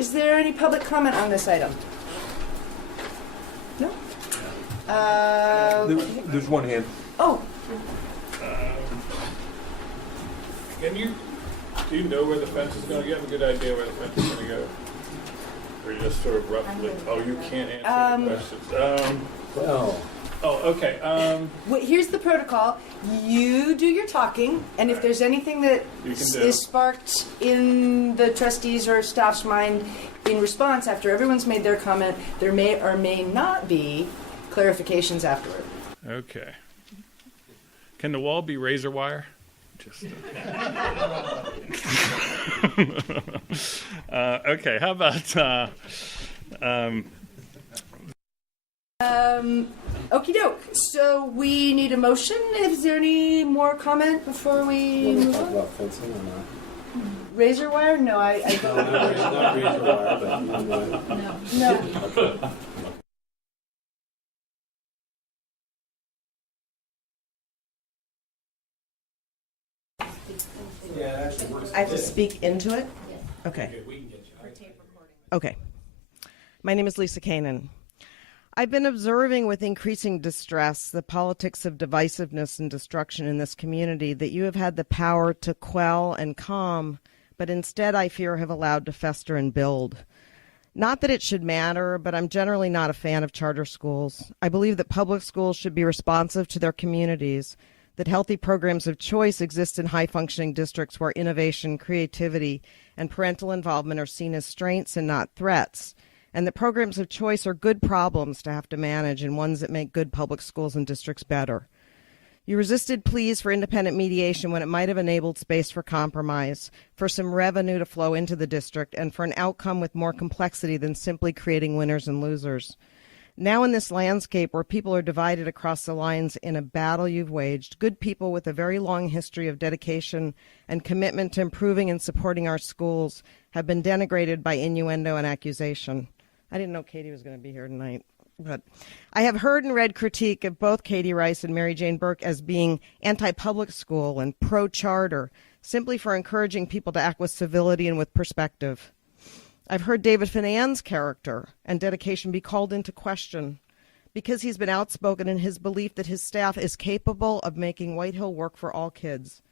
Is there any public comment on this item? No? There's one hand. Oh, Do you know where the fence is going to go? You have a good idea where the fence is going to go? Or you just sort of roughly, you can't answer the questions. Okay. wait, here's the protocol. You do your talking, and if there's anything that is sparked in the trustees' or staff's mind in response after everyone's made their comment, there may or may not be clarifications afterward. Okay. Can the wall be razor wire? Just okay, how about okie doke. So we need a motion. Is there any more comment before we move Talk on? about fencing or not? Razor wire? No, I don't. Not razor wire, but No. I have to speak into it? Okay. Okay. My name is Lisa Kanan. I've been observing with increasing distress the politics of divisiveness and destruction in this community that you have had the power to quell and calm, but instead I fear have allowed to fester and build. Not that it should matter, but I'm generally not a fan of charter schools. I believe that public schools should be responsive to their communities, that healthy programs of choice exist in high-functioning districts where innovation, creativity, and parental involvement are seen as strengths and not threats, and that programs of choice are good problems to have to manage and ones that make good public schools and districts better. You resisted pleas for independent mediation when it might have enabled space for compromise, for some revenue to flow into the district, and for an outcome with more complexity than simply creating winners and losers. Now in this landscape where people are divided across the lines in a battle you've waged, good people with a very long history of dedication and commitment to improving and supporting our schools have been denigrated by innuendo and accusation. I didn't know Katie was going to be here tonight, but I have heard and read critique of both Katie Rice and Mary Jane Burke as being anti-public school and pro-charter, simply for encouraging people to act with civility and with perspective. I've heard David Finan's character and dedication be called into question because he's been outspoken in his belief that his staff is capable of making Whitehill work for all kids.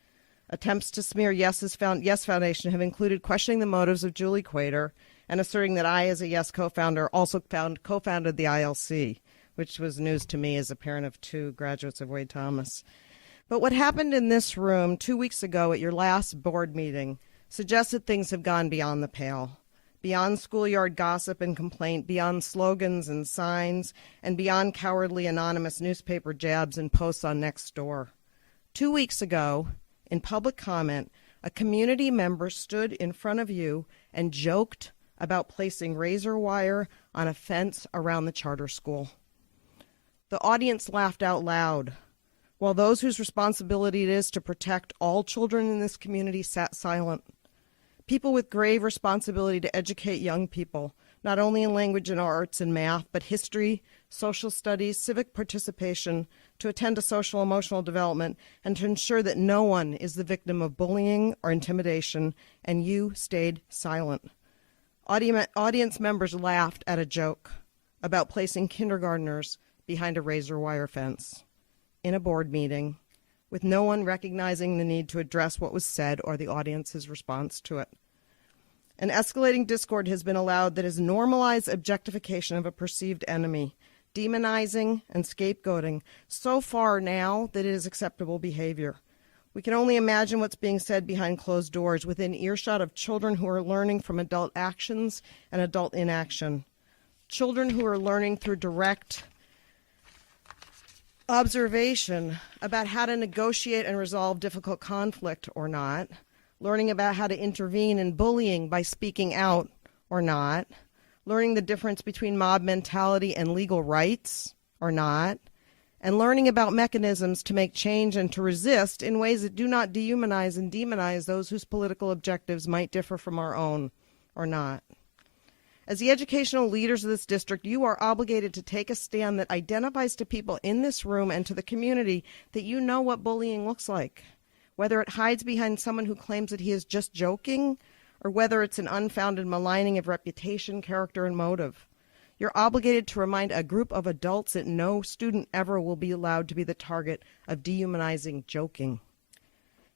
Attempts to smear Yes Foundation have included questioning the motives of Julie Quater and asserting that I, as a Yes co-founder, also co-founded the ILC, which was news to me as a parent of two graduates of Wade Thomas. But what happened in this room 2 weeks ago at your last board meeting suggests that things have gone beyond the pale. Beyond schoolyard gossip and complaint, beyond slogans and signs, and beyond cowardly anonymous newspaper jabs and posts on Nextdoor. 2 weeks ago, in public comment, a community member stood in front of you and joked about placing razor wire on a fence around the charter school. The audience laughed out loud, while those whose responsibility it is to protect all children in this community sat silent. People with grave responsibility to educate young people, not only in language and arts and math, but history, social studies, civic participation, to attend to social emotional development, and to ensure that no one is the victim of bullying or intimidation, and you stayed silent. Audience members laughed at a joke about placing kindergartners behind a razor wire fence in a board meeting, with no one recognizing the need to address what was said or the audience's response to it. An escalating discord has been allowed that has normalized objectification of a perceived enemy, demonizing and scapegoating so far now that it is acceptable behavior. We can only imagine what's being said behind closed doors within earshot of children who are learning from adult actions and adult inaction. Children who are learning through direct observation about how to negotiate and resolve difficult conflict or not, learning about how to intervene in bullying by speaking out or not, learning the difference between mob mentality and legal rights or not, and learning about mechanisms to make change and to resist in ways that do not dehumanize and demonize those whose political objectives might differ from our own or not. As the educational leaders of this district, you are obligated to take a stand that identifies to people in this room and to the community that you know what bullying looks like, whether it hides behind someone who claims that he is just joking or whether it's an unfounded maligning of reputation, character, and motive. You're obligated to remind a group of adults that no student ever will be allowed to be the target of dehumanizing joking.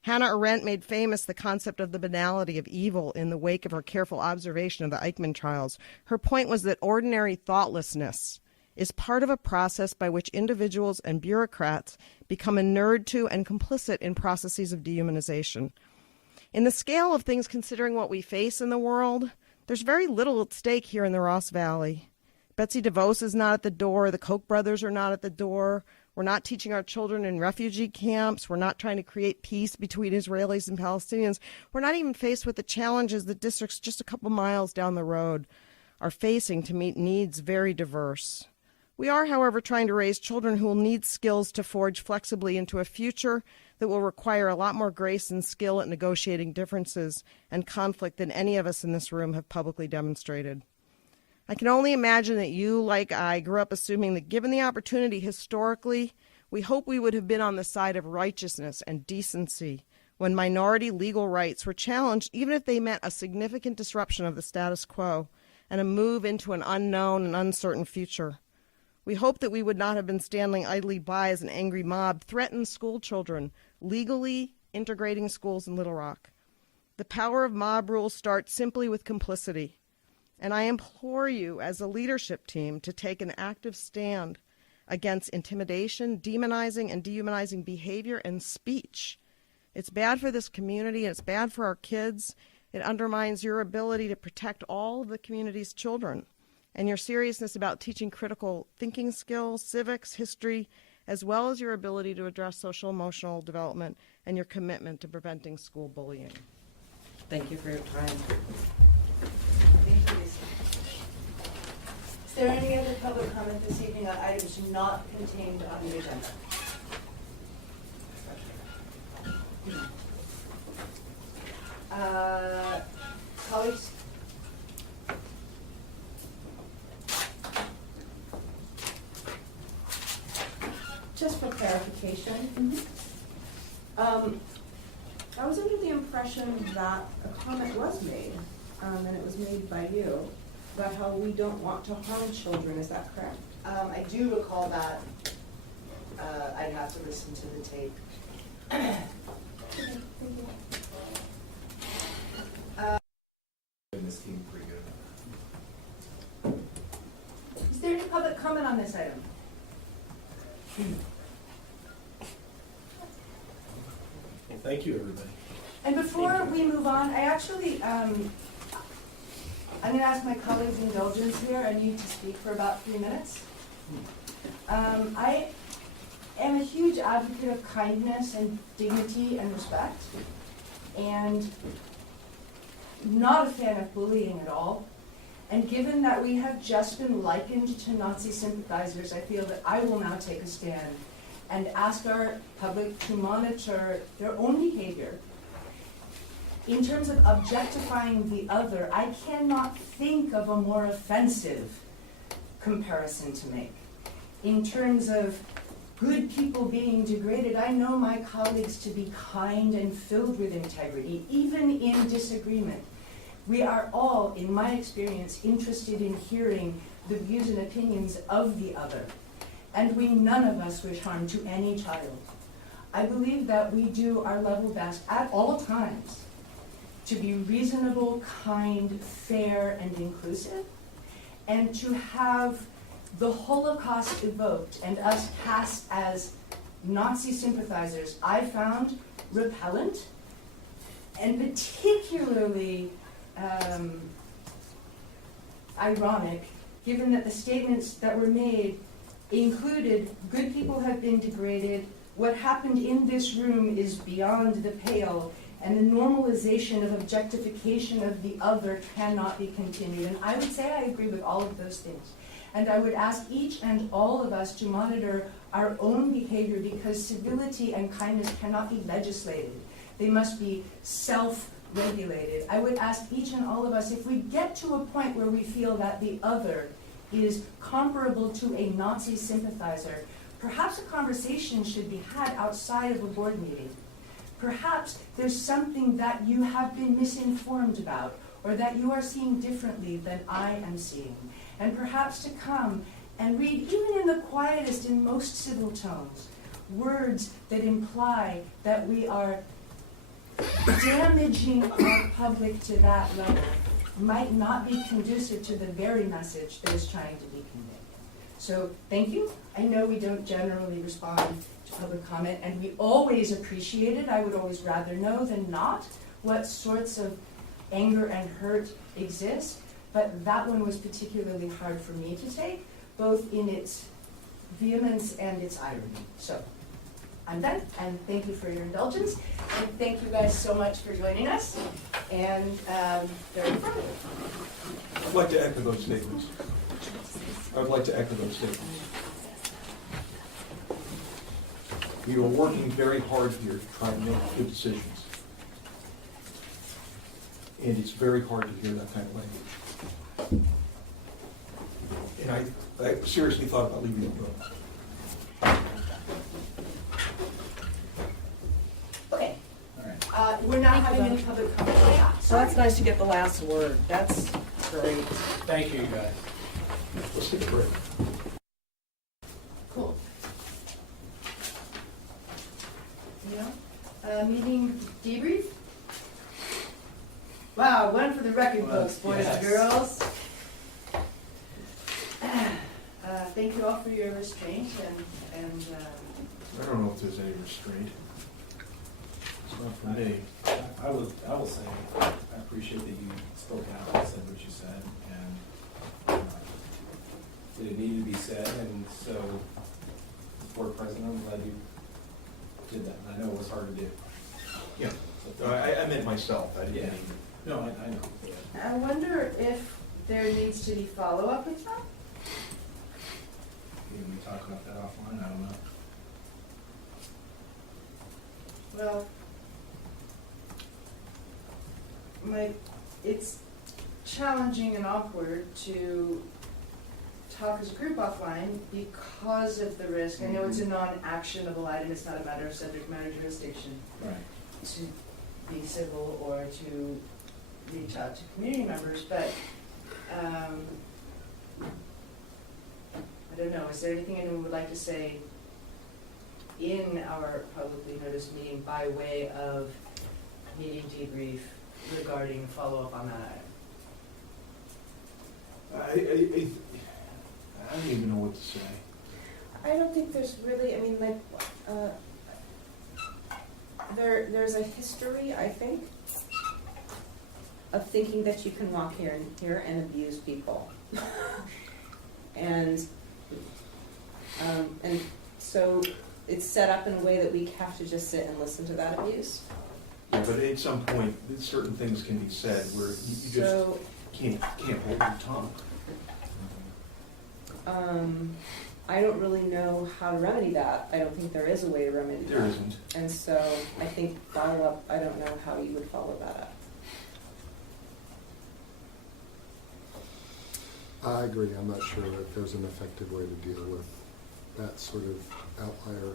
Hannah Arendt made famous the concept of the banality of evil in the wake of her careful observation of the Eichmann trials. Her point was that ordinary thoughtlessness is part of a process by which individuals and bureaucrats become inured to and complicit in processes of dehumanization. In the scale of things, considering what we face in the world, there's very little at stake here in the Ross Valley. Betsy DeVos is not at the door. The Koch brothers are not at the door. We're not teaching our children in refugee camps. We're not trying to create peace between Israelis and Palestinians. We're not even faced with the challenges that districts just a couple miles down the road are facing to meet needs very diverse. We are, however, trying to raise children who will need skills to forge flexibly into a future that will require a lot more grace and skill at negotiating differences and conflict than any of us in this room have publicly demonstrated. I can only imagine that you, like I, grew up assuming that given the opportunity historically, we hope we would have been on the side of righteousness and decency when minority legal rights were challenged, even if they meant a significant disruption of the status quo and a move into an unknown and uncertain future. We hope that we would not have been standing idly by as an angry mob threatened school children, legally integrating schools in Little Rock. The power of mob rule starts simply with complicity. And I implore you as a leadership team to take an active stand against intimidation, demonizing, and dehumanizing behavior and speech. It's bad for this community, and it's bad for our kids. It undermines your ability to protect all of the community's children and your seriousness about teaching critical thinking skills, civics, history, as well as your ability to address social emotional development and your commitment to preventing school bullying. Thank you for your time. Is there any other public comment this evening on items not contained on the agenda? Colleagues? Just for clarification, I was under the impression that a comment was made, and it was made by you, about how we don't want to harm children. Is that correct? I do recall that. I'd have to listen to the tape. This team pretty good. Is there any public comment on this item? Well, thank you, everybody. And before we move on, I actually, I'm going to ask my colleagues' indulgence here. I need to speak for about 3 minutes. I am a huge advocate of kindness and dignity and respect, and not a fan of bullying at all. And given that we have just been likened to Nazi sympathizers, I feel that I will now take a stand and ask our public to monitor their own behavior. In terms of objectifying the other, I cannot think of a more offensive comparison to make. In terms of good people being degraded, I know my colleagues to be kind and filled with integrity, even in disagreement. We are all, in my experience, interested in hearing the views and opinions of the other. And we none of us wish harm to any child. I believe that we do our level best at all times to be reasonable, kind, fair, and inclusive, and to have the Holocaust evoked and us cast as Nazi sympathizers, I found repellent and particularly ironic, given that the statements that were made included good people have been degraded, what happened in this room is beyond the pale, and the normalization of objectification of the other cannot be continued. And I would say I agree with all of those things. And I would ask each and all of us to monitor our own behavior, because civility and kindness cannot be legislated. They must be self-regulated. I would ask each and all of us, if we get to a point where we feel that the other is comparable to a Nazi sympathizer, perhaps a conversation should be had outside of a board meeting. Perhaps there's something that you have been misinformed about, or that you are seeing differently than I am seeing. And perhaps to come and read, even in the quietest and most civil tones, words that imply that we are damaging our public to that level might not be conducive to the very message that is trying to be conveyed. So thank you. I know we don't generally respond to public comment, and we always appreciate it. I would always rather know than not what sorts of anger and hurt exist, but that one was particularly hard for me to take, both in its vehemence and its irony. So I'm done, and thank you for your indulgence, and thank you guys so much for joining us, and very informative. I'd like to echo those statements. I would like to echo those statements. We are working very hard here to try and make good decisions. And it's very hard to hear that kind of language. And I seriously thought about leaving the room. Okay. All right. We're not having any public comment. Yeah, So that's nice to get the last word. That's great. Thank you, guys. Let's take a break. cool. Meeting debrief? Wow, one for the record books, boys and girls. Thank you all for your restraint and I don't know if there's any restraint. It's not for me. I will say, I appreciate that you spoke out and said what you said, and that it needed to be said, and so, as board president, I'm glad you did that, and I know it was hard to do. Yeah. So, I meant myself. I didn't Yeah. mean. No, I know. I wonder if there needs to be follow-up with that? Can we talk about that offline? I don't know. Well, it's challenging and awkward to talk as a group offline because of the risk. I know it's a non-actionable item, it's not a matter of subject matter jurisdiction Right. to be civil or to reach out to community members, but I don't know, is there anything anyone would like to say in our publicly noticed meeting by way of meeting debrief regarding follow-up on that item? I don't even know what to say. I don't think there's really, I mean, like, there's a history, I think, of thinking that you can walk here and abuse people. And so it's set up in a way that we have to just sit and listen to that abuse. Yeah, but at some point, certain things can be said where you just can't hold your tongue. I don't really know how to remedy that. I don't think there is a way to remedy that. There isn't. And so I think follow-up, I don't know how you would follow that up. I agree. I'm not sure that there's an effective way to deal with that sort of outlier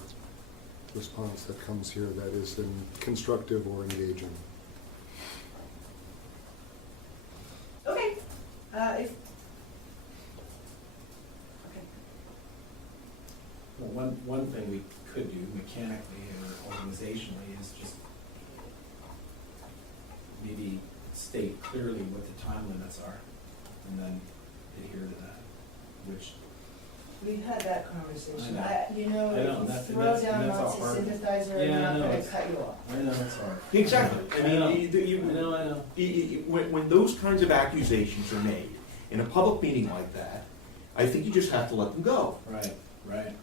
response that comes here that is then constructive or engaging. Okay. Well, one thing we could do mechanically or organizationally is just maybe state clearly what the time limits are and then adhere to that, which. We've had that conversation. I know. I know, If you throw down that's a lots of hard one. sympathizer, I'm Yeah, not I know, going to it's- cut you off. I know, it's hard. Exactly. I know. I know. When those kinds of accusations are made in a public meeting like that, I think you just have to let them go. Right.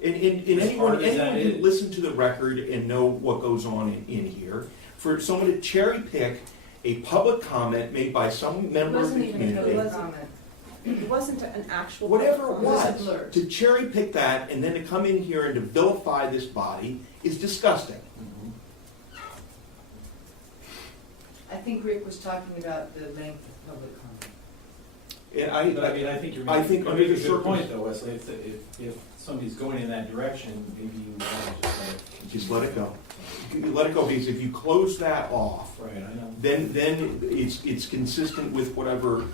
And As anyone hard as that can is. listen to the record and know what goes on in here. For someone to cherry pick a public comment made by some It member of wasn't the even a community, public comment. It wasn't an actual. whatever it It was a was, blur. to cherry pick that and then to come in here and to vilify this body is disgusting. Mm-hmm. I think Rick was talking about the length of public comment. And But I mean, I think you're I think making under a the good point circumstances, though, Wesley. If somebody's going in that direction, maybe you want to just let it go. You let it go, because if you close that off, Right, I know. then it's consistent with whatever